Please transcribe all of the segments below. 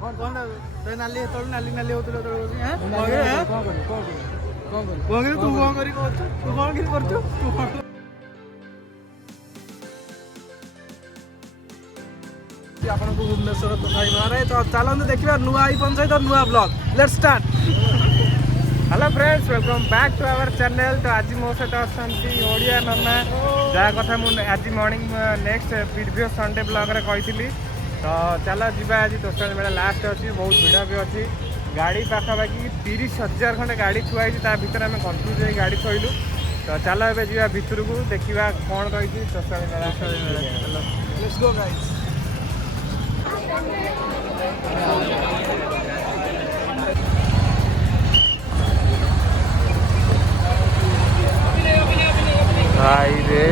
कौन कौन तो नाली तो नाली नाली होतलो तो हैं कौन तू कौन करी कर तू कौन करी कर तू आपन को भुवनेश्वर तो भाई मारे तो चलन देखिबा नुवा आईफोन सहित नुवा blog let's start. Hello friends welcome back to our channel. तो आज मो सहित अच्छा ओडिया नना जहाँ कथा मुझे आज morning next previous Sunday blog रे कही तो चलो जीवा आज तोषाली मेला लास्ट अच्छी बहुत भिड़ भी अच्छी गाड़ी पाखापाखि 30,000 खंडे गाड़ी छुआई भर आम कन्फ्यूज हो गाड़ी थोलु तो चलो ए जा भितर को देखा कौन रही तोषाली मेला। Let's go guys. भाई रे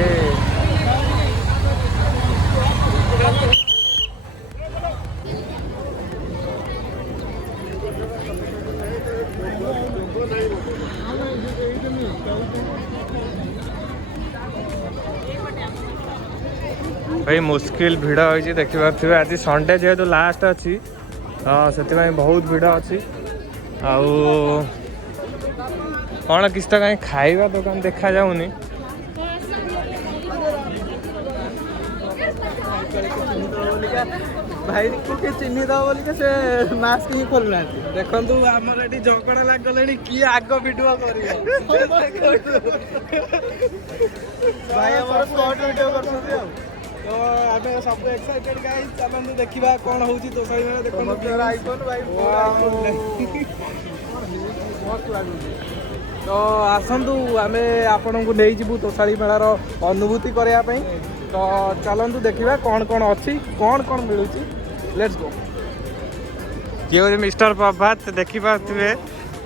भाई मुश्किल भिड़ होती देखिए आज संडे जेहेतु लास्ट अच्छी तो से बहुत भिड़ अच्छी आउ कौन किसी तो कहीं खाଇବା दुकान देखा जाऊनी भाई को के चिन्ही दब बोल के से मास्क ही खोलना देखंतु हमर एटी झगड़ा लागलेनी की आग वीडियो करियो भाई हमर शॉर्ट वीडियो करछथि तो आमे सब एक्साइटेड गाइस चलन देखिबा कोन होउची तो सही में देखो तेरा आईफोन भाई मस्त लागुची तो आसंतु आमे आपन को नै जिबु तोसाली मेलार अनुभूति करया पई तो चलतु देखा कौन कौन अच्छी कौन कौन मिलूची लेट्स गो। ये मिस्टर प्रभात देखिपे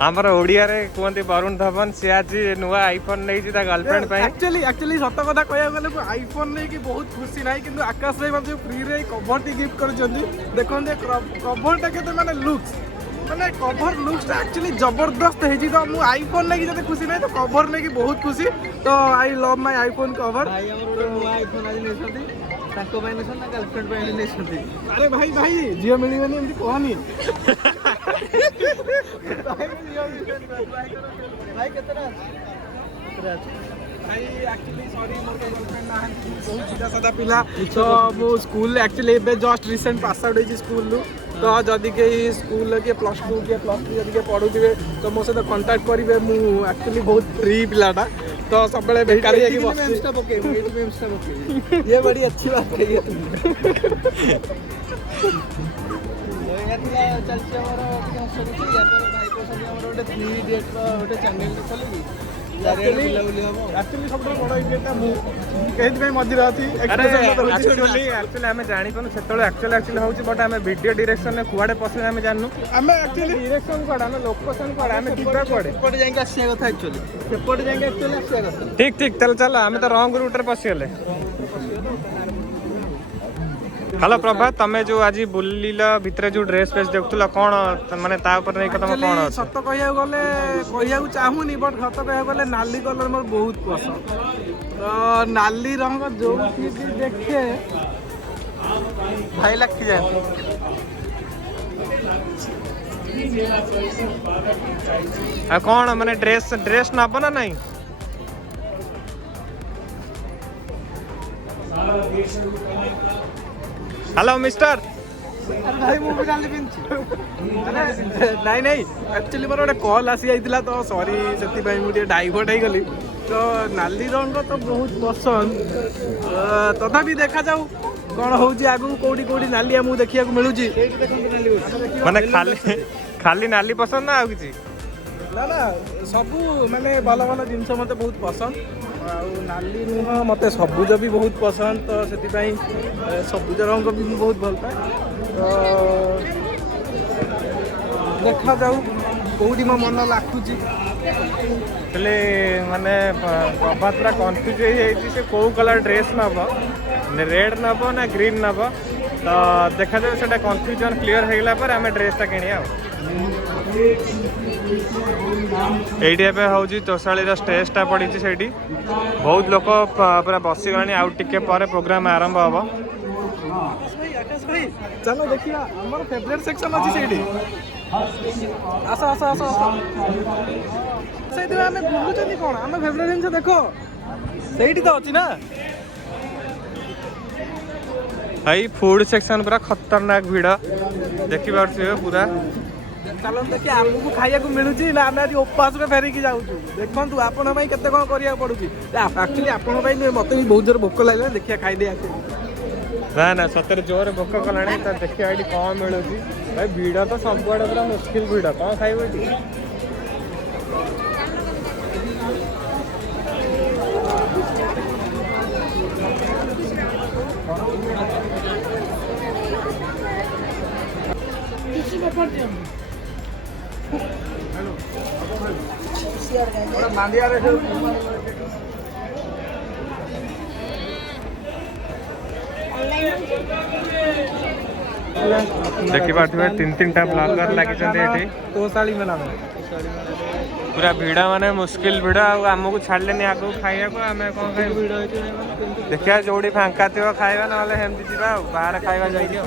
आमर ओडिया रे कहते वरुण धवन सी आज नुआ आईफोन नहीं गर्लफ्रेंड एक्चुअली सत कथा कह गले आईफोन नहीं कि बहुत खुशी ना कि आकाश भाई मतलब फ्री रे कवर टी गिफ्ट कर देखते कवर टा माने लुक्स माने कवर लुक्स एक्चुअली जबरदस्त है तो मु आईफोन नहीं जब खुशी ना तो कवर नहीं कि बहुत खुशी तो I love my iPhone cover भाई हमर नुआ आईफोन आज नेसंती ताको भाई नेसन ना गर्लफ्रेंड भाई नेसंती अरे भाई जियो मिलिबनी एमती कहनी भाई केतरा भाई एक्चुअली सॉरी मोर गर्लफ्रेंड ना बहुत सीधा साधा पिला तो मो स्कूल एक्चुअली एबे जस्ट रिसेंट पास आउट होई स्कूल लु तो जदि के स्कूल के +2 के +3 जदि के पढुथिबे तो मो से कांटेक्ट करिवे मु एक्चुअली बहुत फ्री पिलाटा तो सब बेले बेकारी है कि बस इंस्टा पके ये बड़ी अच्छी बात कही है तुमने चलছে ଆମର ଟିକେ ହସକୁଛି ୟା ପରେ ଭାଇ କୋସନ୍ତି ଆମର ଗୋଟେ 3 ଇଡିୟଟ ଗୋଟେ ଚ୍ୟାନେଲ ଖୋଲିବି एक्चुअली सब बड़ इवेंटा मु कहीं पे मध्य रहती एक्चुअली आम जानी पानु सेतळे एक्चुअली होची बट आम वीडियो डायरेक्शन ने कुआडे पसले आम जाननु आम एक्चुअली डायरेक्शन कोड आम लोकेशन कोड आम दिबा कोडे सेपट जाई के आसिया कथा एक्चुअली सेपट जाई के एक्चुअली आसिया कथा ठीक चल चल आम तो रॉन्ग रूट रे पसि गेले। हेलो प्रभात तमे जो आज बुलिल भितर जो ड्रेस फेस देखुला कौन माने ता ऊपर नहीं तुम कौन सत कहिया गले कहिया चाहूनी बट सत कहिया गले नाली कलर मोर बहुत पसंद तो नाली रंग जो चीज देखे भाई लग जाए आ कौन माने ड्रेस नब ना नहीं हेलो मिस्टर भाई मु भी डाली नहीं एक्चुअली मोर गोटे कॉल आसी जाइतिला तो सॉरी सेति भाई मु डाइवर्ट हो गली तो नाली रंग तो बहुत पसंद तथापि देखा जाऊ कौन होउची आगु कोडी कोडी नाली मु देखिया को मिलुची माने खाली नाली पसंद ना आ किछि ना सबू माने भल भल जिनस मते बहुत पसंद नाली नुह मत सबुज भी बहुत पसंद तो से सबुज रंग भी बहुत भल पाए तो देखा जाऊ कौटी मो मन लाखुची माने प्रभात पूरा कन्फ्यूज हो कौ कलर ड्रेस नब रेड नब ना ग्रीन नब तो देखा जाऊ से कन्फ्यूजन क्लीयर हो गला आम ड्रेसटा किणिया ये हूँ तोशाली स्टेजटा पड़ी से बहुत लोग पूरा बसीगले आउ टे प्रोग्राम आरंभ हम। चलो देखिए आमर फेवरेट सेक्शन अच्छी से आस आस आस से आम बुलूँ कौन आम फेवरेट जिन देख से तो अच्छी ना भाई फूड सेक्शन पूरा खतरनाक भिड़ देखी पारे पूरा चलो देखिए आमको खाया मिलूँ ना आम आज उपास फेरिकी जाऊँ देखु आपण केते कौन करा पड़ू एक्चुअली आपण मत भी बहुत जोर भोक लगे देखिए खाईदे ना ना सतरे जोर भोक कला तो देखिए ये कौन मिलूँ भाई भिड़ तो सबुआड़े पूरा मुस्किल भिड़ कौन खाइब ये देखी पारे तीन तीन टा ब्लॉगर लगी तोशाली मेला में पूरा भिड़ माने मुस्किल भिड़ आमको छाड़े आगे खाइबा आम कौन खाइब देखिए जोड़ी फांका थी खाइबा ना सेमती जा बाहर खाइबा जाइए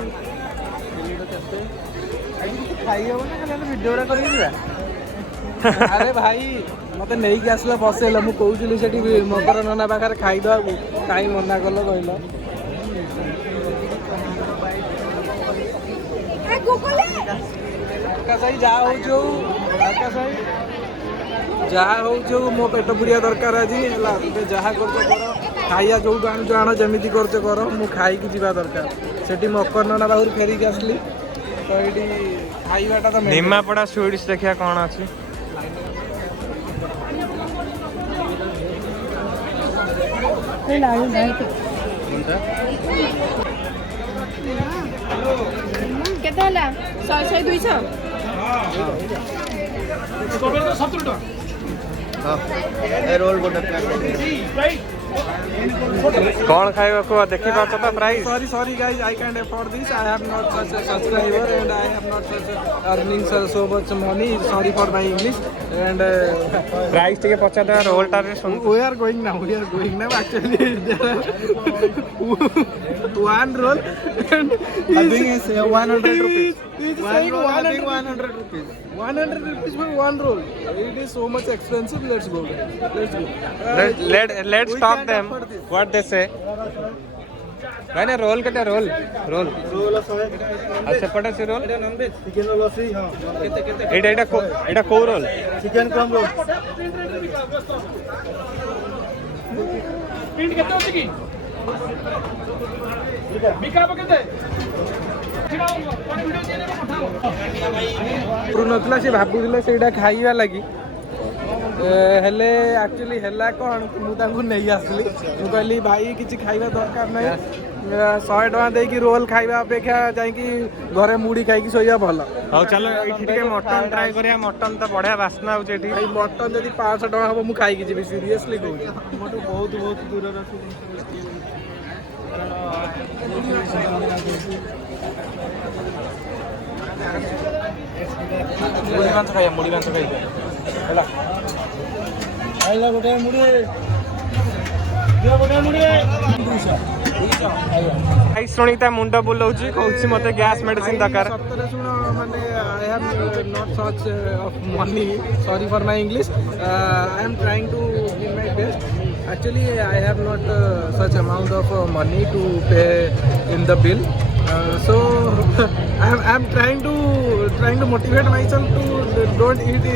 अरे भाई मत नहीं कि आसला बसेल मु कहूली से मकर नाना पाखे खाईदे कहीं मना कल कहल जहाँ हो जहाँ हो मो पेट पुरिया दरकार आज है जहाँ कर खाइया जो आनु आण जमी कर मु खाई जावा दरकार से मकर नाना पाखर फेरिक आसली तो ये खाइबाटा तो निमापड़ा स्वीट्स देखिया कौन अच्छी केते होला 100 200 रोल कौन खाइबा को देखि पाछ तो price sorry guys I can't afford this I have not such a subscriber and I have not such a earning so much money sorry for my English and price टिके पचा दे रोल टा रे सुन we are going now actually there are one roll and I think it's 100 rupees. He's One saying roll, I 100 think 100 rupees. 100 rupees for one roll. It is so much expensive. Let's go. let's We talk can't them afford this. what they say मैंने role केते role role Roll of 100. अच्छा पटा से role Chicken roll of 3, हाँ. एटा को role Chicken crumb roll. नथला से भाबुले सेटा खाइबा लागि हेले एक्चुअली हैला कोन मु तांकु नहीं आसली मु कहली भाई किछि खाइबा दरकार नहीं 100 टका दे कि रोल खाइबा अपेक्षा जाई कि घरे मुड़ी खाई कि सोइया भलो हाउ चलो एठी के मटन ट्राई करिया मटन तो बढ़िया वासना होचे एठी भाई मटन यदि 500 टका हो मु खाई कि जेबी सीरियसली कहू मोटो बहुत दूर रखू मुड़ी मांस खाइबा हैला आइला गोटे मुड़ी दियो गोटे मुड़ी आई सुनीता मुंड बुलाउची कहूची मते गैस मेडिसिन दरकार सत्तरे सुनो माने I have not such of money sorry for my English I am trying to give my best actually I have not such amount of money to pay in the bill so I'm trying to motivate myself to don't eat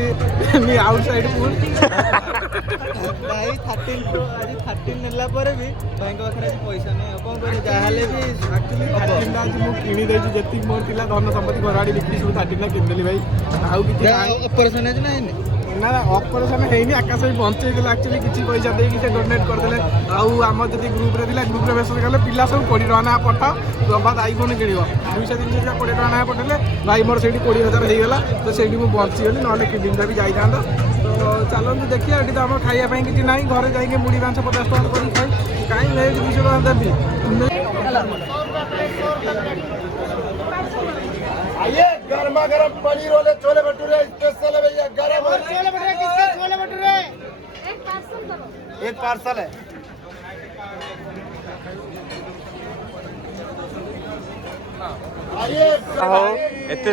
any outside food भाई 13 नेला परे भी bank पाखरे पैसा नहीं अपन करे जाहाले भी actually 13 टा मु किनी देछि जति मोर तिला धन संपत्ति घराडी बिक्री सब 13 टा किन देली भाई आउ किछि ऑपरेशन है नहीं ना ऑपरेशन हेनी आकाश भी बंचई देला एक्चुअली किछि पैसा देई कि डोनेट कर देले आउ हम जति ग्रुप रे दिला ग्रुप रे मेसेज करले पिला सब 20 टका ना पठा तो बाद आईफोन किनियो 200 300 का 20 टका ना पठले भाई मोर सेठी 20000 हे गेला तो सेठी मु बंची गेली नले किडिंग भी जाई थांदा तो चलନ୍ତୁ देखिए एठी तो हम खाइया पई किछि नाही घरे जाई के मुड़ी मांस 50 टका करी खाई काई नै 200 टका देबी आइए गर्मा गर्म पनीर वाले छोले भटूरे स्पेशल है भैया गरम छोले भटूरे किसके छोले भटूरे एक पार्सल है ହଉ ଏତେ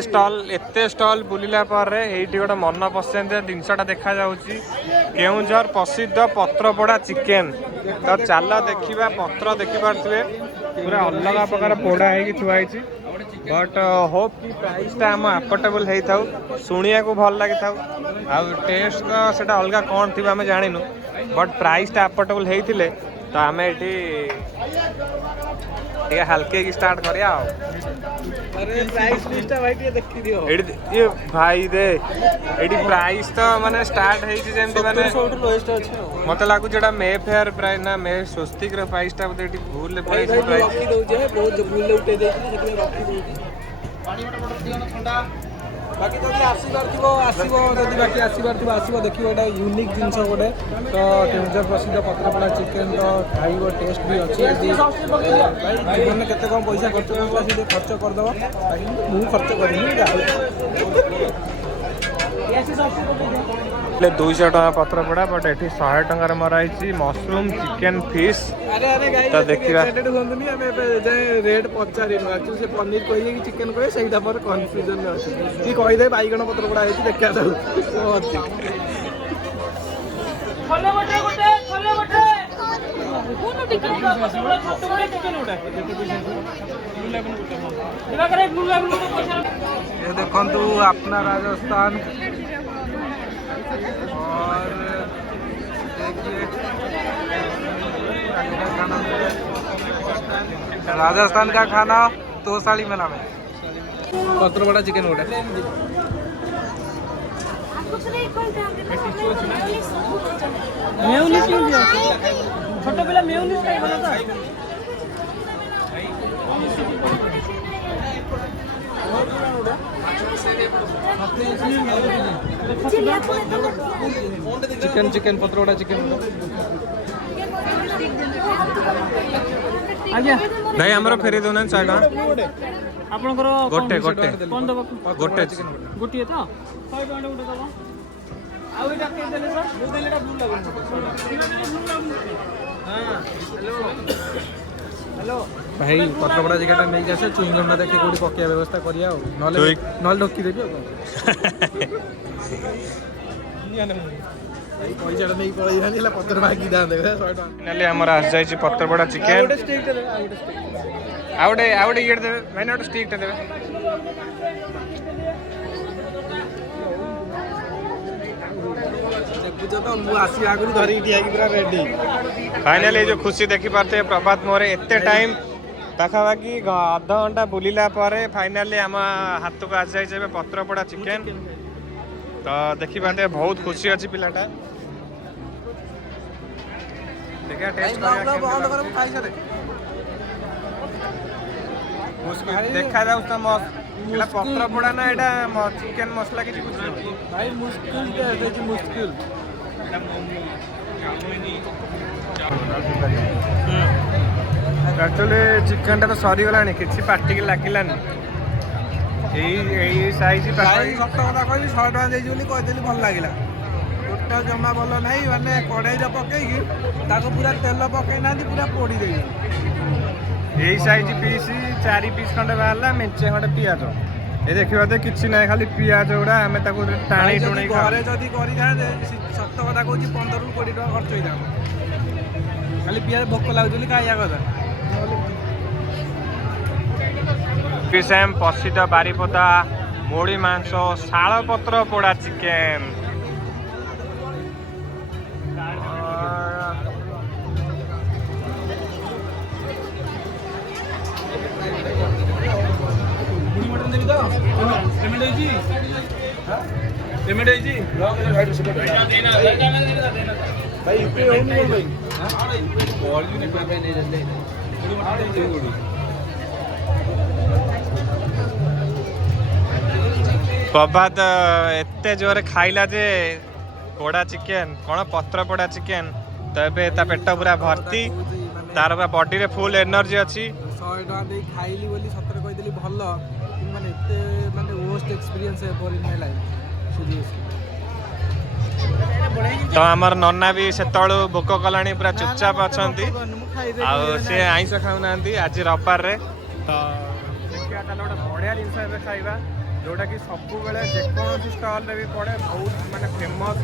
ଷ୍ଟଲ୍ ବୁଲିଲା ପରେ ଏଇଠି ଗୋଟେ ମନ ପସନ୍ଦ ଜିନିଷଟା ଦେଖାଯାଉଛି କେଉଁଝର ପ୍ରସିଦ୍ଧ ପତ୍ରପୋଡ଼ା ଚିକେନ୍। ତ ଚାଲ ଦେଖିବା। ପତ୍ର ଦେଖିପାରୁଥିବେ ପୁରା ଅଲଗା ପ୍ରକାର ପୋଡ଼ା ହେଇକି ଥୁଆ ହେଇଛି। ବଟ୍ ହୋପ୍ କି ପ୍ରାଇସ୍ଟା ଆମ ଆଫୋର୍ଡେବଲ୍ ହେଇଥାଉ, ଶୁଣିବାକୁ ଭଲ ଲାଗିଥାଉ। ଆଉ ଟେଷ୍ଟ ତ ସେଇଟା ଅଲଗା କ'ଣ ଥିବ ଆମେ ଜାଣିନୁ, ବଟ୍ ପ୍ରାଇସ୍ଟା ଆଫୋର୍ଡେବଲ୍ ହେଇଥିଲେ ତ ଆମେ ଏଠି ଟିକେ ହାଲକେଇକି ଷ୍ଟାର୍ଟ କରିବା ଆଉ। ଏଠି ଭାଇ ଦେ ଏଠି ପ୍ରାଇସ୍ ତ ମାନେ ଷ୍ଟାର୍ଟ ହେଇଛି ଯେମିତି ମାନେ ମତେ ଲାଗୁଛି ଏଟା ମେ ଫେୟାର ପ୍ରାଇସ୍ ନା ମେ ସ୍ୱସ୍ତିକର ପ୍ରାଇସ୍ଟା ବୋଧେ ଏଠି ଭୁଲରେ ପଳେଇଛି। ବାକି ଯଦି ଆସିବାର ଆସିବ, ଯଦି ବାକି ଆସିବାର ଆସିବ ଦେଖିବ। ଏଇଟା ୟୁନିକ୍ ଜିନିଷ ଗୋଟେ। ତ କେଉଁଝର ପ୍ରସିଦ୍ଧ ପତ୍ରପୋଡ଼ା ଚିକେନ୍ ତ ଖାଇବ, ଟେଷ୍ଟ ବି ଅଛି। ଭାଇ ଜୀବନରେ କେତେ କଣ ପଇସା ଖର୍ଚ୍ଚ କରୁଥିଲା ସେ ଖର୍ଚ୍ଚ କରିଦେବ। ବାକି ମୁଁ ଖର୍ଚ୍ଚ କରିନି। 200 ଟଙ୍କା ପତ୍ରପୋଡ଼ା, ବଟ୍ ଏଠି 100 ଟଙ୍କାରେ ମରା ହେଇଛି ମସରୁମ୍ ଚିକେନ୍ ଫିସ୍। ତ ଦେଖିବା। ହୁଅନ୍ତୁନି, ଆମେ ଏବେ ଯାଏ ରେଟ୍ ପଚାରିନୁ। ଆକ୍ଚୁଆଲି ସେ ପନିର କହିବେ କି ଚିକେନ୍ କହିବେ, ସେଇଟା ପରେ କନଫ୍ୟୁଜନ୍ରେ ଅଛି। କି କହିଦେବେ ବାଇଗଣ ପତ୍ରପୋଡ଼ା ହେଇଛି, ଦେଖିବା ତାକୁ ଅଛି। ये देखंतु अपना राजस्थान और देखिए राजस्थान का खाना तोसाली मेला में पत्रपड़ा चिकेन गोटे छोट पिला मेयोनीज खाई बोला था। चिकेन चिकेन पत्रपड़ा चिकेन आज्ञा भाई हमरो फेरी दउना 100 टका आपनकर गोटे गोटे कोन दबो गोटे गोटिए तो 100 टका गोटे दबो। आउ एटा के देले सर ब्लू देलेटा ब्लू लागो। हां हेलो भाई पत्रपड़ा जगह नहीं जासे चुईंगम देखिए कोडी पकिया व्यवस्था करिया नले नले ढोकी देबी पैसा नहीं पड़े ना पत्र बाकी दाम देबे 100 टका फाइनली हमर आस जाई छी पत्रपड़ा चिकेन। गोटे स्टिक दे आउडे ये देबे भाई ना स्टिक टे देबे। देखुछ तो मु आसी आगु धरि ठिया की पूरा रेडी। फाइनली जो खुशी देखी पारते प्रभात मोरे एते टाइम पाखापाखि आधा घंटा बुलिला परे फाइनली आम हाथ को आस जाए पत्रपड़ा चिकेन। तो देखी पारते बहुत खुशी अच्छी पिलाटा। देखा टेस्ट देखा जाऊ तो एटा पत्रपड़ा ना एटा चिकेन मसला किछि बुझियो भाई मुश्किल टे मुश्किल एक्चुअली चिकेन टा तो सरी गलानी किछि पार्टी के लागिलानी एई साइज भाई सत कथा कहली 100 टका देई बोली कह देली भल लागिला। टोटल जमा भल नाही माने कढ़ाई रे पकई की ताको पूरा तेल पकई नांदी पूरा पोड़ी देई। यही साइज पीस 4 पीस खंडे बाहरला मेंचे खंडे पियाज ए देखिबा दे किछि नै खाली पियाज उडा हमें ताको टाणी टुणी घरे जदी करि था सत कथा कहूची 15 रु 20 टका खर्च होई था खाली पियाज भोक लागुली खाइया कथा। पिसेम प्रसिद्ध बारिपदा मोड़ी मांस शाल पत्र पोड़ा चिकेन। पेमेंट है जी भाई यूपी होनी है भाई कॉल नहीं पे नहीं जल्दी प्रभात एते जोरे खाइला जे पोड़ा चिकेन कौन पत्र पोड़ा चिकेन तो ए पेट पूरा भर्ती तार बॉडी रे फुल एनर्जी अच्छी। 100 टका दे खाइली बोली सतर कहि देली भल माने एते माने वर्स्ट एक्सपीरियंस है for in my life seriously. तो आमर नन्ना भी सेतळु भोक कलाणी पूरा चुपचाप अच्छी से आईस खाऊ ना आज रविवार रे तो ଦେଖିବା ତାହେଲେ ଗୋଟେ ବଢ଼ିଆ ଜିନିଷ ଏବେ ଖାଇବା जोटा कि सब जेकोसी स्टल भी पड़े बहुत माने फेमस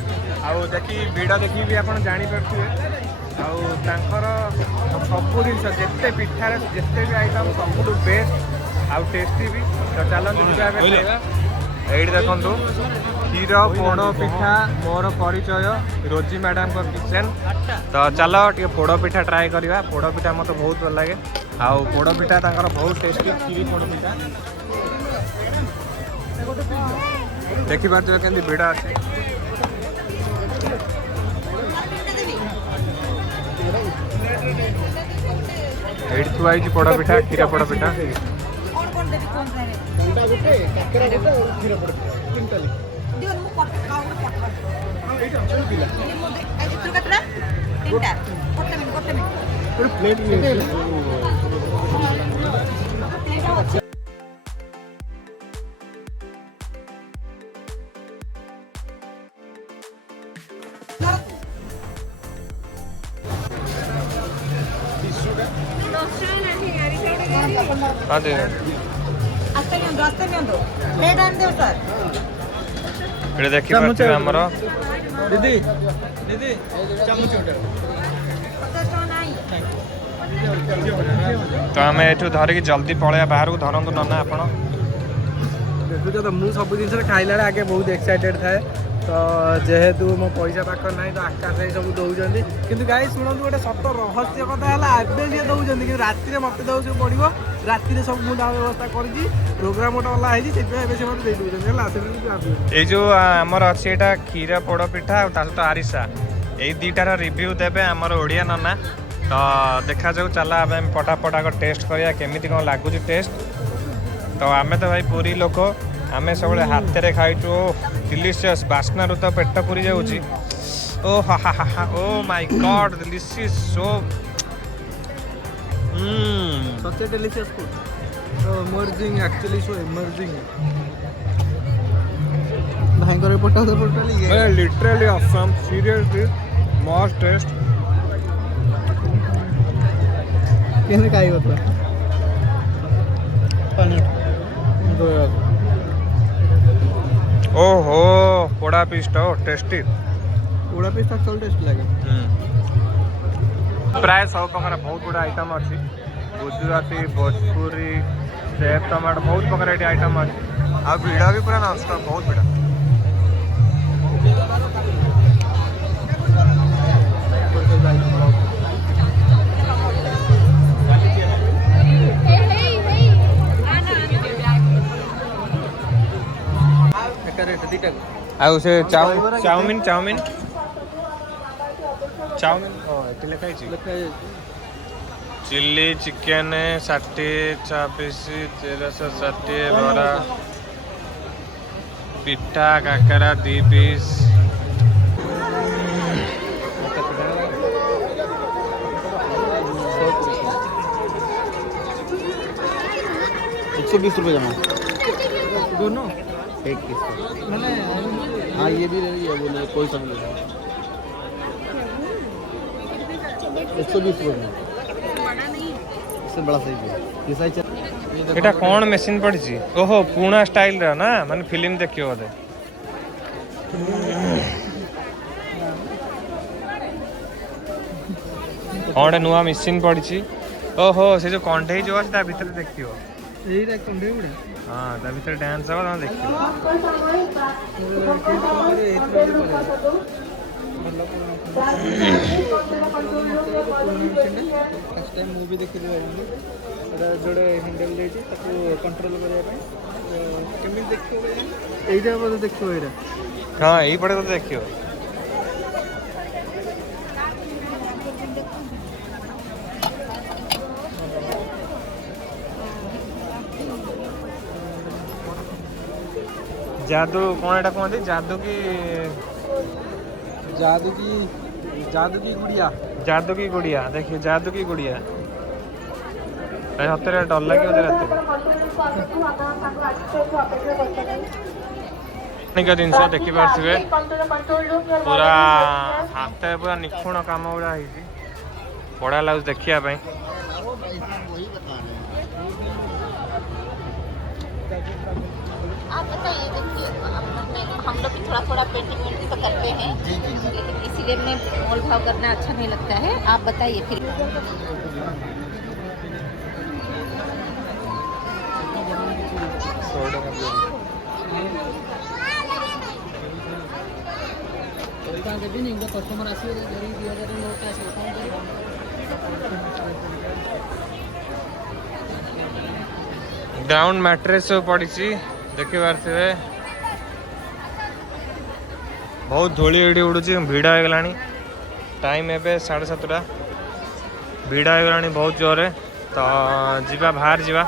आउ देखी भिड़ देखी भी आप जापे आउर सब जिन जिते पिठार जिते भी आइटम सब बेस्ट आउ टेस्टी भी तो चलते ये देखु क्षीर पोड़ पिठा मोर परिचय रोजी मैडम को किचन तो चलो टे पोड़ पिठा ट्राए करवा पोड़ पिठा मत बहुत भल लगे आउ पोड़ पिठा बहुत टेस्टी क्षीरी पोड़ पिठा देखी पार्थ के भिड़ अच्छे ये थुआई पोड़ पिठा क्षीर पोड़ पिठा हाँ जी ये देखी पार्थिव आमर दीदी दीदी चमच तो आम ये धरिकी जल्दी पलैया बाहर को धरतु ना आप देखुच तो मुझे सब जिन खाइला आगे बहुत एक्साइटेड थाए तो जेहेतु मो पैसा पाख ना तो आकाश सब दौरान कि गाई शुणु गोटे सत रहस्य कथा है सी दौरान कि राति मत दे पड़ो राति सब मुझे व्यवस्था कर प्रोग्राम गोटे अल्लाह से मत दे ये जो आमर अच्छी यहाँ क्षीर पोड़ पिठा सहित आरिसा यही दुटार रिव्यू देवे आमर ओडिया नना तो देखा जाऊ चला आम पटापट आग टेस्ट करा केमी कौन लगुच टेस्ट तो आम तो भाई पूरी लोक आम सब हाथ में खाइचु डिलीशियस बास्ना तो पेट पूरी जाऊँगी ओ हा हा हा oh my God this is so such a delicious food so emerging actually so emerging भयंकर पोटा से टोटली ये literally awesome seriously must taste कैसे खाई होता पनीर दो ओहो पोड़ा पीस तो टेस्टी पोड़ा पीस तक चल टेस्ट लगे प्राय सब प्रकार बहुत गुड़ा आइटम अच्छी गुजराती भोजपुरी सेव टमाटो बहुत प्रकार ये आइटम अच्छी आ भिड़ा भी पूरा नॉनस्टॉप बहुत भिड़ा आउ से चाउमिन चाउमिन चाउमिन ये लिखा है चिल्ली चिकेन 60 26 1360 बरा पिठा काकरा 2 पीस ₹120 जमा दोनों एक पीस मैंने हाँ ये भी रही है बोले कोई सा भी 120 इससे बड़ा साइज है ये साइज एटा कौन मशीन पड़ी ओहो पुणा स्टाइल रा ना माने फिल्म देखियो बोधे कौन नुआ मशीन पड़ी ओहो से जो कंढे जो अच्छे ता भीतर देखियो यही कंडे उड़े हाँ ता भीतर डांस हवा तम देखियो नेक्स्ट टाइम मूवी देखि जोड़े हैंडल देती कंट्रोल करने केमी देखो यही बोधे देखो ये हाँ यही पड़े तो देखियो जादू कौन एटा कहते जादू की गुड़िया जादू की गुड़िया देखिए जादू की गुड़िया सतरे डर लगे रात जिन देखिपे पूरा हाथ पूरा निखुण कम गुड़ा बढ़िया लगे देखा आप बताइए, देखिए हम लोग भी थोड़ा थोड़ा पेंटिंग वेंटिंग तो करते हैं, लेकिन इसीलिए में मोल भाव करना अच्छा नहीं लगता है। आप बताइए फिर। कस्टमर आसिए डाउन मैट्रेस सब पड़ी देखी पारे बहुत धूली एडी उड़ू भिड़ हो गला टाइम एवं 7:30 भिड़ हो गला बहुत जोरे तो जीवा बाहर जीवा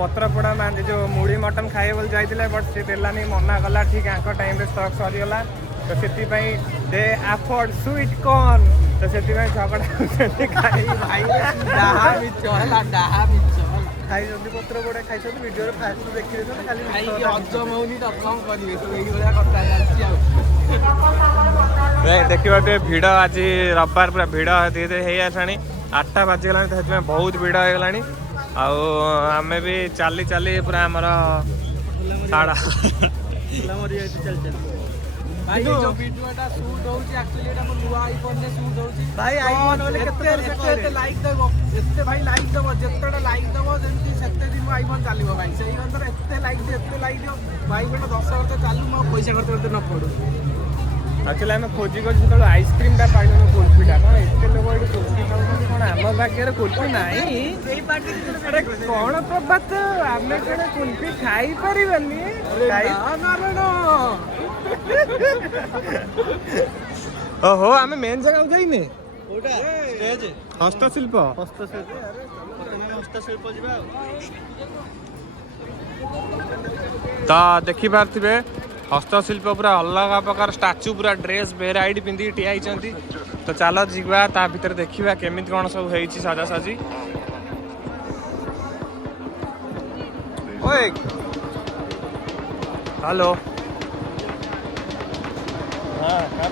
पत्रपोड़ा मांदी जो मुड़ी मटन खाए बोल जाइए बट सी देलानी मना कला ठीक आंक टाइम स्टॉक सरीगला तो से दे अफोर्ड स्वीट कॉर्न तो से झगड़ा खाई भाई खाई पत्रपोड़ा खाई वीडियो फास्ट देखी हजम होनी तो कम करेंगे देखा भिड़ आज रविवार पूरा भिड़ धीरे धीरे हो आसानी 8टा बाजिगला बहुत भिड़ हो गला आम भी चली चली पूरा आमर साड़ा भाई जो वीडियोटा शूट होउची एक्चुअली एटा मो नुवा आईफोन ने शूट होउची भाई आईफोन वाले केते लाइक देबो एते भाई लाइक देबो जेतेटा लाइक देबो जेंती सेते दिन आईफोन चालिबो भाई सेही अंतर एते लाइक दियो भाई बेटा 10 वर्ष चालू मो पैसा खर्च करते न पड़ू एक्चुअली आम खोजी कर आइसक्रीम पाइल कुल्फीटा कौन एत लोग ये कुल्फी खाऊँ कौन आम भाग्य कुल्फी ना कौन प्रभात आम कौन कुल्फी खाई पारानी ओहो आम मेन जगह जाइने हस्तशिल्प तो देखी पारे हस्तशिल्प पूरा अलग प्रकार स्टाच्यू पूरा ड्रेस भेराइटी पिंधिक ठिया होती तो चलो जीवा ता भीतर देखा केमी कौन सब हो सजासजी हेलो हाँ क्या